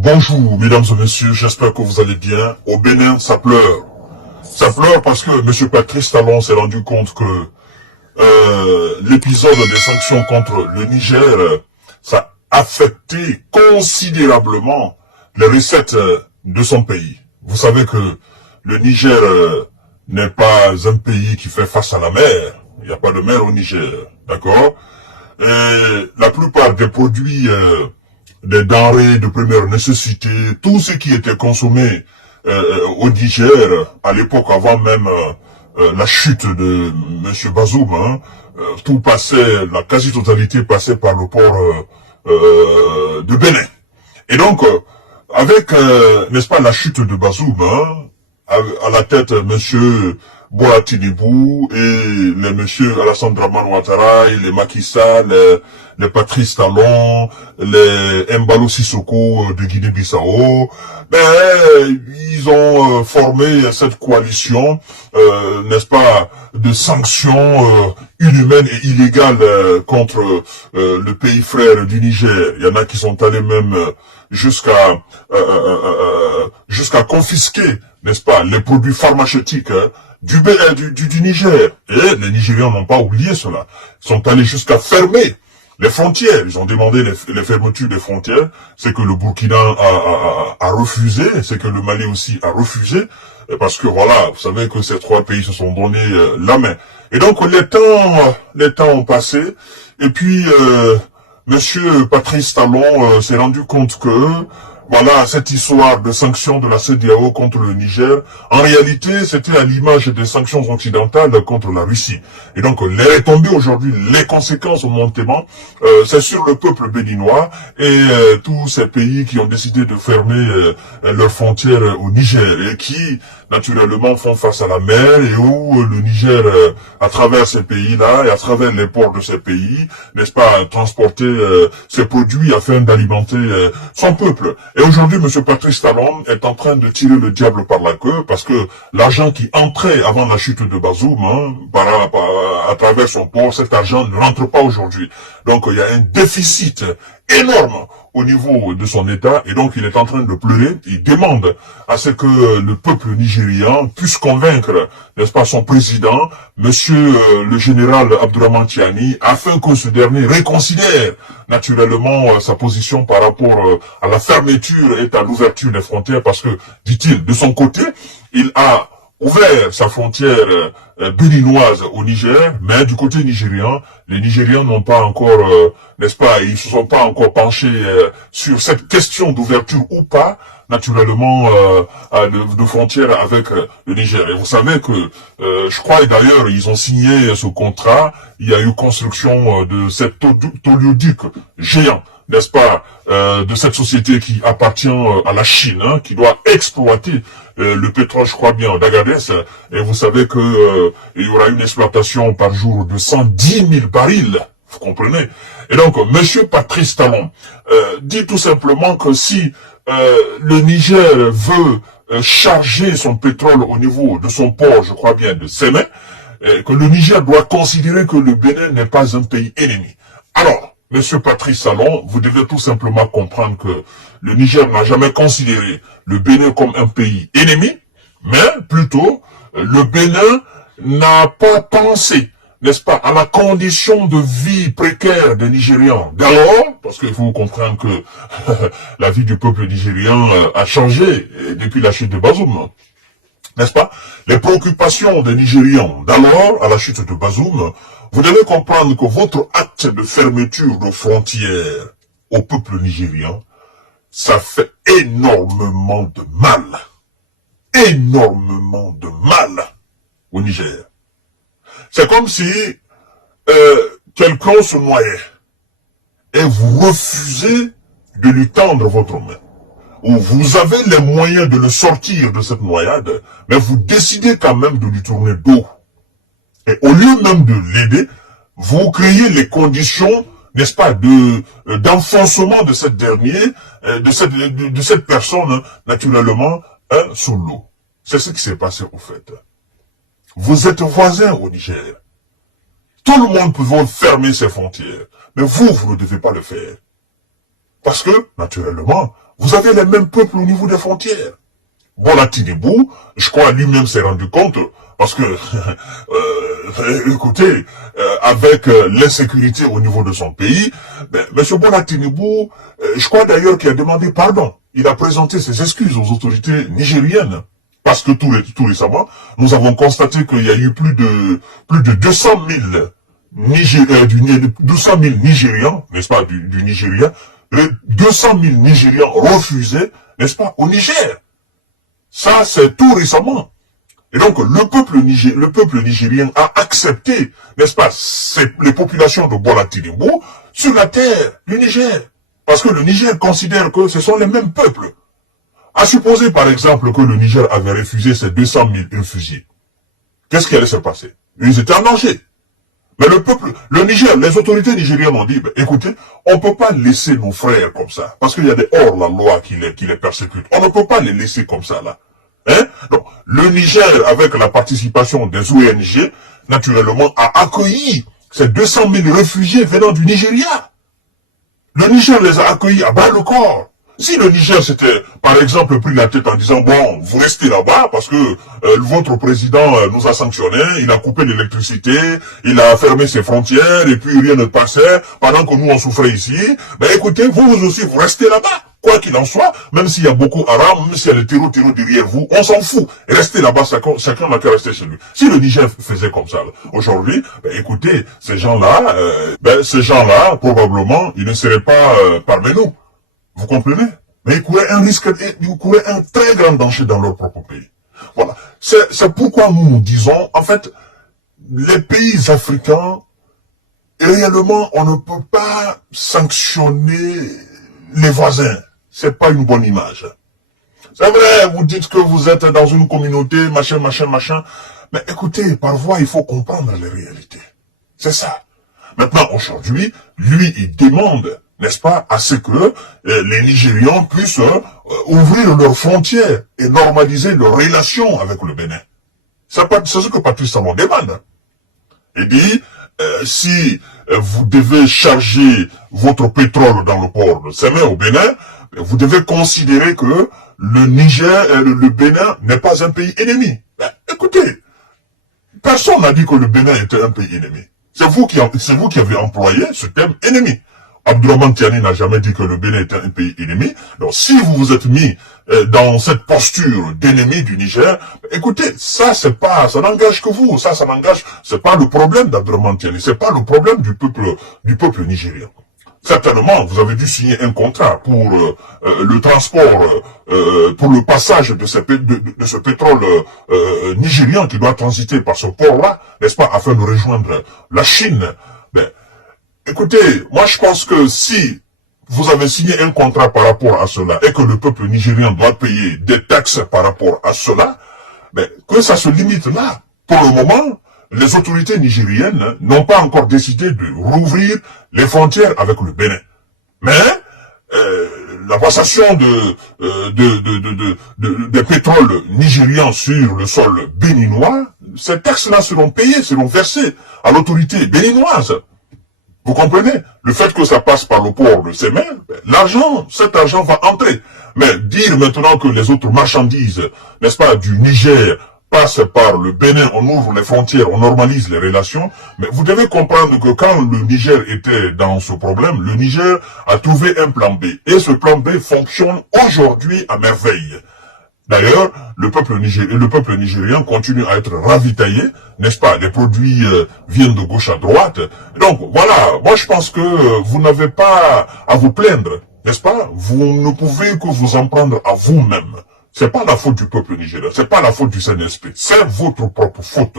Bonjour, mesdames et messieurs, j'espère que vous allez bien. Au Bénin, ça pleure. Ça pleure parce que M. Patrice Talon s'est rendu compte que l'épisode des sanctions contre le Niger, ça a affecté considérablement les recettes de son pays. Vous savez que le Niger n'est pas un pays qui fait face à la mer. Il n'y a pas de mer au Niger, d'accord? Et la plupart des produits, des denrées de première nécessité, tout ce qui était consommé au Niger, à l'époque avant même la chute de M. Bazoum, tout passait, la quasi-totalité passait par le port de Bénin. Et donc, avec, n'est-ce pas, la chute de Bazoum, à la tête M. Bola Tinibou et les monsieur Alassane Dramane Ouattara, les Macky Sall, les Patrice Talon, les Embalo Sissoko de Guinée-Bissau, ils ont formé cette coalition, n'est-ce pas, de sanctions inhumaines et illégales contre le pays frère du Niger. Il y en a qui sont allés même jusqu'à confisquer, n'est-ce pas, les produits pharmaceutiques du Niger. Et les Nigérians n'ont pas oublié cela. Ils sont allés jusqu'à fermer les frontières. Ils ont demandé les fermetures des frontières. C'est que le Burkina a refusé. C'est que le Mali aussi a refusé. Parce que voilà, vous savez que ces trois pays se sont donné la main. Et donc les temps ont passé. Et puis Monsieur Patrice Talon s'est rendu compte que voilà, cette histoire de sanctions de la CEDEAO contre le Niger, en réalité, c'était à l'image des sanctions occidentales contre la Russie. Et donc, les retombées aujourd'hui, les conséquences au montement, c'est sur le peuple béninois et tous ces pays qui ont décidé de fermer leurs frontières au Niger et qui, naturellement, font face à la mer et où le Niger, à travers ces pays-là et à travers les ports de ces pays, n'est-ce pas, transporter ses produits afin d'alimenter son peuple. Et aujourd'hui, M. Patrice Talon est en train de tirer le diable par la queue parce que l'argent qui entrait avant la chute de Bazoum, à travers son port, cet argent ne rentre pas aujourd'hui. Donc, il y a un déficit énorme au niveau de son État et donc il est en train de pleurer. Il demande à ce que le peuple nigérian puisse convaincre, n'est-ce pas, son président, monsieur le général Abdourahmane Tiani, afin que ce dernier reconsidère naturellement sa position par rapport à la fermeture et à l'ouverture des frontières parce que, dit-il, de son côté, il a ouvert sa frontière béninoise au Niger, mais du côté nigérian, les Nigérians n'ont pas encore, n'est-ce pas, ils se sont pas encore penchés sur cette question d'ouverture ou pas, naturellement, de frontières avec le Niger. Et vous savez que, je crois, et d'ailleurs, ils ont signé ce contrat, il y a eu construction de cet oléoduc géant, n'est-ce pas, de cette société qui appartient à la Chine, qui doit exploiter le pétrole, je crois bien, d'Agadez, et vous savez que il y aura une exploitation par jour de 110 000 barils, vous comprenez? Et donc, Monsieur Patrice Talon dit tout simplement que si le Niger veut charger son pétrole au niveau de son port, je crois bien, de Sémé, que le Niger doit considérer que le Bénin n'est pas un pays ennemi. Alors, Monsieur Patrice Talon, vous devez tout simplement comprendre que le Niger n'a jamais considéré le Bénin comme un pays ennemi, mais plutôt le Bénin n'a pas pensé, n'est-ce pas, à la condition de vie précaire des Nigérians. D'abord, parce qu'il faut comprendre que la vie du peuple nigérian a changé depuis la chute de Bazoum. N'est-ce pas? Les préoccupations des Nigérians d'alors, à la chute de Bazoum, vous devez comprendre que votre acte de fermeture de frontières au peuple nigérian, ça fait énormément de mal. Énormément de mal au Niger. C'est comme si quelqu'un se noyait et vous refusez de lui tendre votre main. Ou vous avez les moyens de le sortir de cette noyade, mais vous décidez quand même de lui tourner dos. Et au lieu même de l'aider, vous créez les conditions, n'est-ce pas, d'enfoncement de cette dernière, de cette personne, naturellement, sous l'eau. C'est ce qui s'est passé au fait. Vous êtes voisins au Niger. Tout le monde peut fermer ses frontières, mais vous ne devez pas le faire. Parce que, naturellement, Vous avez les mêmes peuples au niveau des frontières. Bola Tinubu, je crois lui-même s'est rendu compte, parce que, écoutez, avec l'insécurité au niveau de son pays, M. Bola Tinubu, je crois d'ailleurs qu'il a demandé pardon. Il a présenté ses excuses aux autorités nigériennes. Parce que tout récemment, nous avons constaté qu'il y a eu plus de 200 000 Nigérians, n'est-ce pas, du Nigeria, 200 000 Nigérians refusés, n'est-ce pas, au Niger. Ça, c'est tout récemment. Et donc, le peuple nigérien a accepté, n'est-ce pas, les populations de Bola Tinubu sur la terre du Niger. Parce que le Niger considère que ce sont les mêmes peuples. À supposer, par exemple, que le Niger avait refusé ces 200 000 réfugiés. Qu'est-ce qui allait se passer? Ils étaient en danger. Mais le Niger, les autorités nigériennes ont dit, écoutez, on ne peut pas laisser nos frères comme ça, parce qu'il y a des hors-la-loi qui les persécutent. On ne peut pas les laisser comme ça, là. Hein? Donc, le Niger, avec la participation des ONG, naturellement, a accueilli ces 200 000 réfugiés venant du Nigeria. Le Niger les a accueillis à bas le corps. Si le Niger s'était, par exemple, pris la tête en disant, bon, vous restez là-bas parce que votre président nous a sanctionnés, il a coupé l'électricité, il a fermé ses frontières, et puis rien ne passait, pendant que nous on souffrait ici, écoutez, vous aussi, vous restez là-bas. Quoi qu'il en soit, même s'il y a beaucoup d'Arabes, même s'il y a le terreau derrière vous, on s'en fout. Restez là-bas, chacun n'a qu'à rester chez lui. Si le Niger faisait comme ça, aujourd'hui, écoutez, ces gens-là, probablement, ils ne seraient pas parmi nous. Vous comprenez? Mais ils couraient un risque, ils couraient un très grand danger dans leur propre pays. Voilà. C'est pourquoi nous disons, en fait, les pays africains, réellement, on ne peut pas sanctionner les voisins. C'est pas une bonne image. C'est vrai, vous dites que vous êtes dans une communauté, machin. Mais écoutez, parfois, il faut comprendre les réalités. C'est ça. Maintenant, aujourd'hui, lui, il demande, n'est-ce pas, à ce que les Nigérians puissent ouvrir leurs frontières et normaliser leurs relations avec le Bénin. C'est ce que Patrice Talon demande. Il dit, si vous devez charger votre pétrole dans le port de Sémé au Bénin, vous devez considérer que le Niger, le Bénin n'est pas un pays ennemi. Écoutez, personne n'a dit que le Bénin était un pays ennemi. C'est vous qui avez employé ce terme ennemi. Abdourahmane Tiani n'a jamais dit que le Bénin était un pays ennemi. Donc, si vous vous êtes mis dans cette posture d'ennemi du Niger, écoutez, ça n'engage que vous. Ça n'engage, c'est pas le problème d'Abdourahmane Tiani, c'est pas le problème du peuple nigérien. Certainement, vous avez dû signer un contrat pour le transport, pour le passage de ce pétrole nigérian qui doit transiter par ce port-là, n'est-ce pas, afin de rejoindre la Chine. Écoutez, moi je pense que si vous avez signé un contrat par rapport à cela et que le peuple nigérien doit payer des taxes par rapport à cela, que ça se limite là. Pour le moment, les autorités nigériennes n'ont pas encore décidé de rouvrir les frontières avec le Bénin. Mais la passation de pétrole nigérian sur le sol béninois, ces taxes-là seront payées, seront versées à l'autorité béninoise. Vous comprenez? Le fait que ça passe par le port de Sémé, cet argent va entrer. Mais dire maintenant que les autres marchandises, n'est-ce pas, du Niger, passent par le Bénin, on ouvre les frontières, on normalise les relations, mais vous devez comprendre que quand le Niger était dans ce problème, le Niger a trouvé un plan B. Et ce plan B fonctionne aujourd'hui à merveille. D'ailleurs, le peuple nigérien continue à être ravitaillé, n'est-ce pas? Les produits viennent de gauche à droite. Donc voilà, moi je pense que vous n'avez pas à vous plaindre, n'est-ce pas? Vous ne pouvez que vous en prendre à vous-même. C'est pas la faute du peuple nigérien, c'est pas la faute du CNSP, c'est votre propre faute.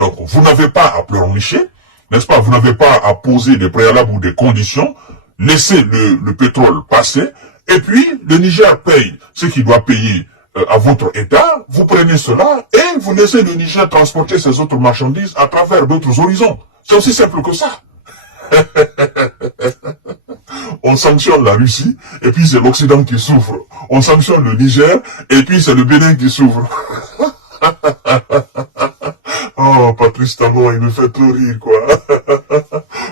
Donc vous n'avez pas à pleurnicher, n'est-ce pas? Vous n'avez pas à poser des préalables ou des conditions, laissez le pétrole passer, et puis le Niger paye ce qu'il doit payer à votre État, vous prenez cela et vous laissez le Niger transporter ses autres marchandises à travers d'autres horizons. C'est aussi simple que ça. On sanctionne la Russie et puis c'est l'Occident qui souffre. On sanctionne le Niger et puis c'est le Bénin qui souffre. Oh, Patrice Talon, il me fait trop rire, quoi.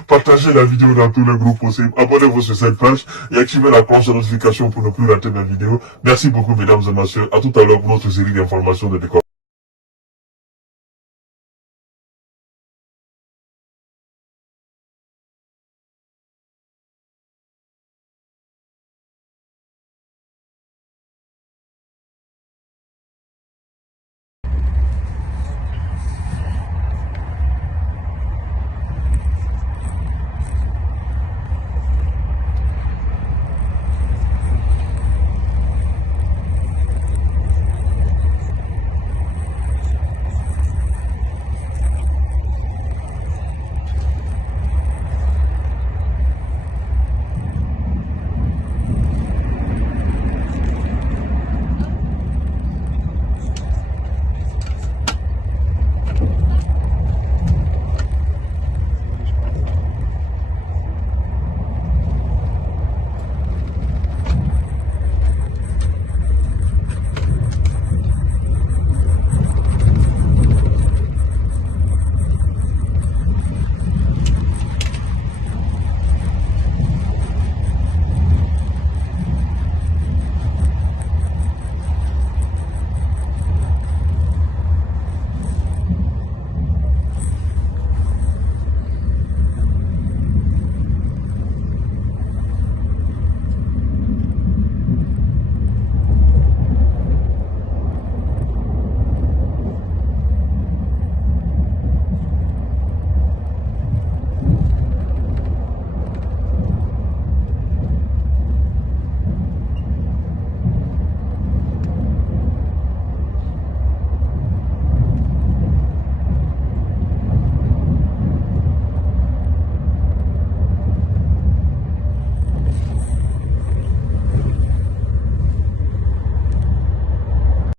Partagez la vidéo dans tous les groupes possibles. Abonnez-vous sur cette page et activez la cloche de notification pour ne plus rater mes vidéos. Merci beaucoup, mesdames et messieurs. À tout à l'heure pour notre série d'informations de décor.